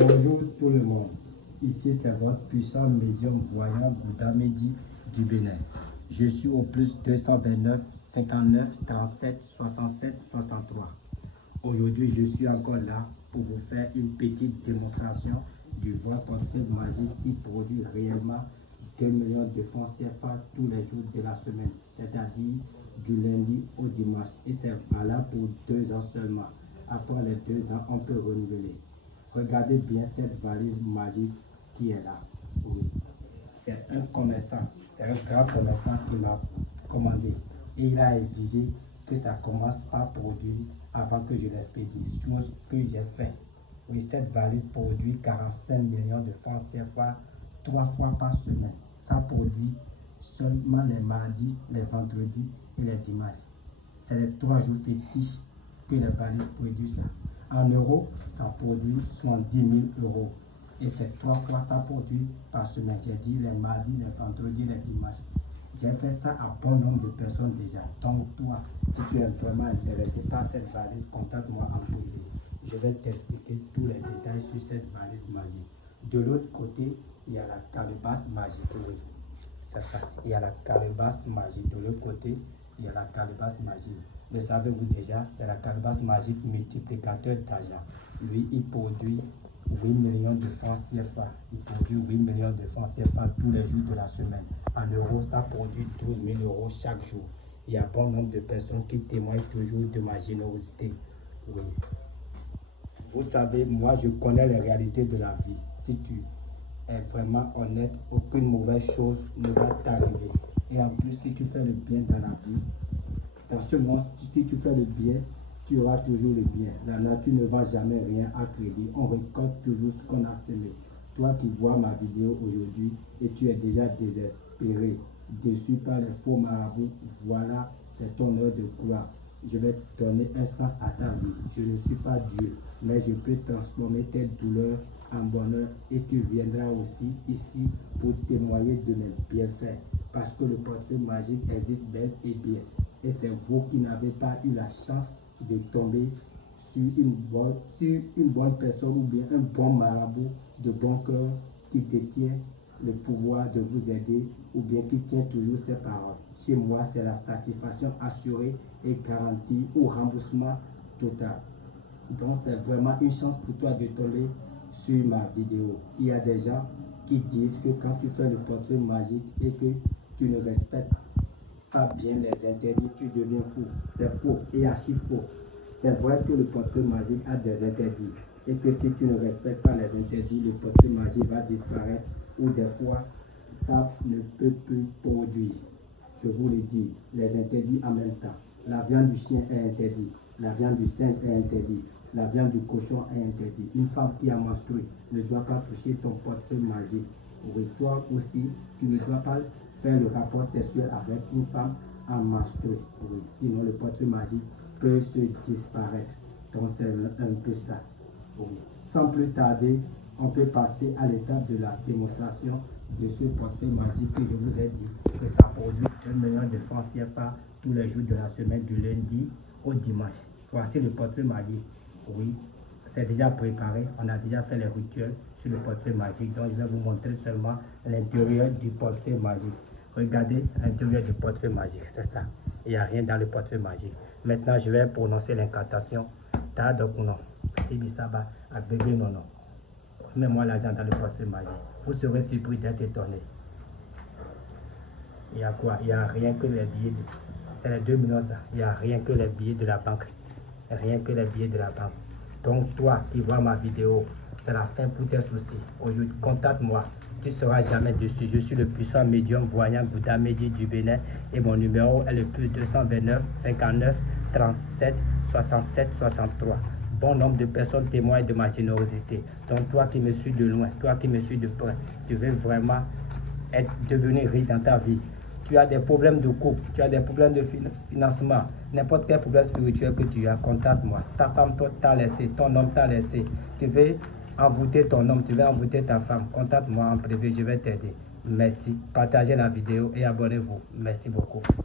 Bonjour tout le monde, ici c'est votre puissant médium voyant Bouddha Mehdi du Bénin. Je suis au plus 229 59 37 67 63. Aujourd'hui je suis encore là pour vous faire une petite démonstration du vrai portefeuille magique qui produit réellement 2 millions de francs CFA tous les jours de la semaine, c'est-à-dire du lundi au dimanche, et c'est valable pour 2 ans seulement. Après les 2 ans, on peut renouveler. Regardez bien cette valise magique qui est là. Oui. C'est un commerçant, c'est un grand commerçant qui m'a commandé. Et il a exigé que ça commence par produire avant que je l'expédie, chose que j'ai fait. Oui, cette valise produit 45 millions de francs CFA 3 fois par semaine. Ça produit seulement les mardis, les vendredis et les dimanches. C'est les 3 jours fétiches que les valises produisent ça. En euros, ça produit 70 000 euros. Et c'est 3 fois ça produit par semaine. J'ai dit les mardis, les vendredis, les dimanches. J'ai fait ça à bon nombre de personnes déjà. Donc toi, si tu es vraiment intéressé par cette valise, contacte-moi en privé. Je vais t'expliquer tous les détails sur cette valise magique. De l'autre côté, il y a la calebasse magique. Oui, c'est ça. Il y a la calebasse magique. De l'autre côté, il y a la calebasse magique. Le savez-vous déjà, c'est la calebasse magique multiplicateur d'argent. Lui, il produit 8 millions de francs CFA. Il produit 8 millions de francs CFA tous les jours de la semaine. En euros, ça produit 12 000 euros chaque jour. Il y a bon nombre de personnes qui témoignent toujours de ma générosité. Oui. Vous savez, moi, je connais les réalités de la vie. Si tu es vraiment honnête, aucune mauvaise chose ne va t'arriver. Et en plus, si tu fais le bien dans la vie, dans ce monde, si tu fais le bien, tu auras toujours le bien. La nature ne va jamais rien à crédit. On récolte toujours ce qu'on a semé. Toi qui vois ma vidéo aujourd'hui et tu es déjà désespéré, déçu par les faux marabouts, voilà, c'est ton heure de gloire. Je vais te donner un sens à ta vie. Je ne suis pas Dieu, mais je peux transformer tes douleurs en bonheur et tu viendras aussi ici pour témoigner de mes bienfaits. Parce que le portefeuille magique existe bel et bien. Et c'est vous qui n'avez pas eu la chance de tomber sur une bonne personne ou bien un bon marabout de bon cœur qui détient le pouvoir de vous aider ou bien qui tient toujours ses paroles. Chez moi, c'est la satisfaction assurée et garantie au remboursement total. Donc, c'est vraiment une chance pour toi de tomber sur ma vidéo. Il y a des gens qui disent que quand tu fais le portrait magique et que tu ne respectes pas bien les interdits, tu deviens fou. C'est faux et archi faux. C'est vrai que le portrait magique a des interdits et que si tu ne respectes pas les interdits, le portrait magique va disparaître ou des fois, ça ne peut plus produire. Je vous le dis, les interdits en même temps. La viande du chien est interdite, la viande du singe est interdite, la viande du cochon est interdite. Une femme qui a menstrué ne doit pas toucher ton portrait magique. Oui, toi aussi, tu ne dois pas faire le rapport sexuel avec une femme en menstrué. Oui, sinon le portrait magique peut se disparaître. Donc c'est un peu ça. Oui. Sans plus tarder, on peut passer à l'étape de la démonstration de ce portrait magique que je vous ai dit que ça produit 2 millions de francs CFA tous les jours de la semaine, du lundi au dimanche. Voici le portrait magique. Oui, c'est déjà préparé. On a déjà fait les rituels sur le portrait magique. Donc je vais vous montrer seulement l'intérieur du portrait magique. Regardez l'intérieur du portrait magique, c'est ça. Il n'y a rien dans le portrait magique. Maintenant, je vais prononcer l'incantation. Tadakuno, Sibisaba, Agbebe Nono. Mets-moi l'argent dans le portrait magique. Vous serez surpris d'être étonné. Il y a quoi? Il n'y a rien que les billets. C'est les 2 millions ça. Il n'y a rien que les billets de la banque. Rien que les billets de la banque. Donc toi qui vois ma vidéo, c'est la fin pour tes soucis. Aujourd'hui, contacte-moi. Tu ne seras jamais dessus. Je suis le puissant médium voyant Bouddha Mehdi du Bénin et mon numéro est le plus 229 59 37 67 63. Bon nombre de personnes témoignent de ma générosité. Donc toi qui me suis de loin, toi qui me suis de près, tu veux vraiment devenir riche dans ta vie. Tu as des problèmes de couple, tu as des problèmes de financement, n'importe quel problème spirituel que tu as, contacte-moi. Ta femme t'a laissé, ton homme t'a laissé. Tu veux envoûter ton homme, tu veux envoûter ta femme, contacte-moi en privé, je vais t'aider. Merci. Partagez la vidéo et abonnez-vous. Merci beaucoup.